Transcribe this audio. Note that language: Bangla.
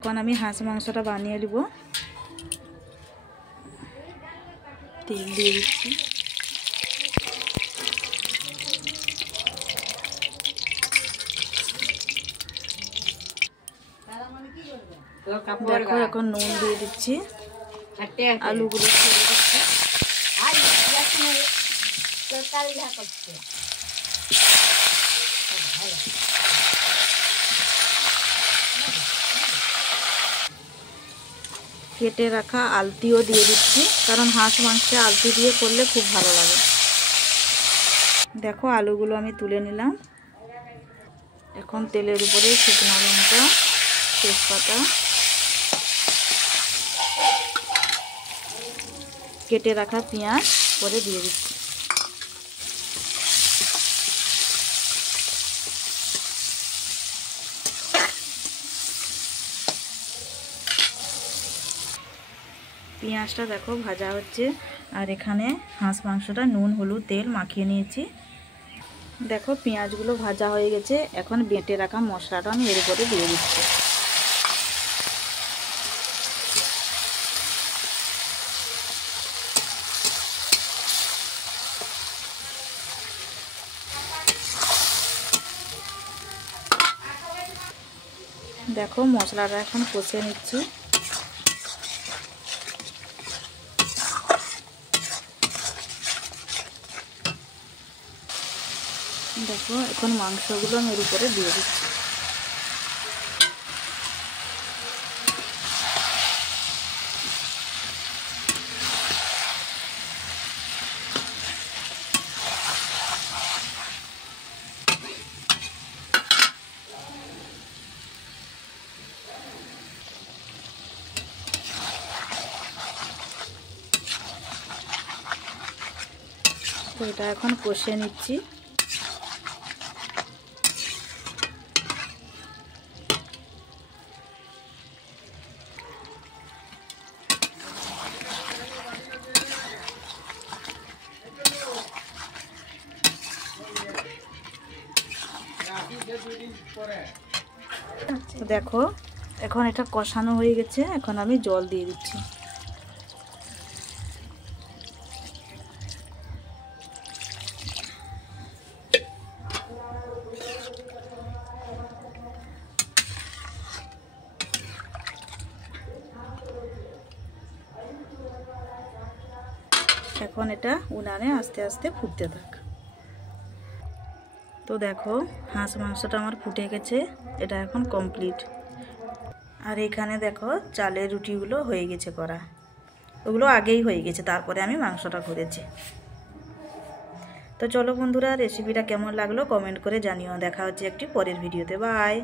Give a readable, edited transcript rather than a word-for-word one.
এখন আমি হাঁস মাংসটা বানিয়ে নিব। তেল দিয়ে দিচ্ছি। দেখো এখন নুন দিয়ে দিচ্ছি, আলুগুলো ছেড়ে দিচ্ছি। কেটে রাখা আলতিও দিয়ে দিচ্ছি, কারণ হাঁস মাংসে আলতি দিয়ে করলে খুব ভালো লাগে। দেখো আলুগুলো আমি তুলে নিলাম। এখন তেলের উপরে শুকনো লঙ্কা, তেজপাতা, কেটে রাখা পেঁয়াজ করে দিয়ে দিচ্ছি। পেঁয়াজটা দেখো ভাজা হচ্ছে, আর এখানে হাঁস মাংসটা নুন হলুদ তেল মাখিয়ে নিয়েছি। দেখো পেঁয়াজগুলো ভাজা হয়ে গেছে। এখন বেটে রাখা মশলাটা আমি এর উপরে দিয়ে দিচ্ছি। দেখো মশলাটা এখন কষে নিচ্ছি। দেখো এখন মাংসগুলো আমি এর উপরে দিয়ে দিচ্ছি। তো এটা এখন কষে নিচ্ছি। দেখো এখন এটা কষানো হয়ে গেছে। এখন আমি জল দিয়ে দিচ্ছি। এখন এটা উনানে আস্তে আস্তে ফুটতে থাক। তো দেখো হাঁস মাংসটা আমার ফুটে গেছে, এটা এখন কমপ্লিট। আর এখানে দেখো চালের রুটিগুলো হয়ে গেছে করা, ওগুলো আগেই হয়ে গেছে, তারপরে আমি মাংসটা করেছি। তো চলো বন্ধুরা, রেসিপিটা কেমন লাগলো কমেন্ট করে জানিও। দেখা হচ্ছে একটি পরের ভিডিওতে। বাই।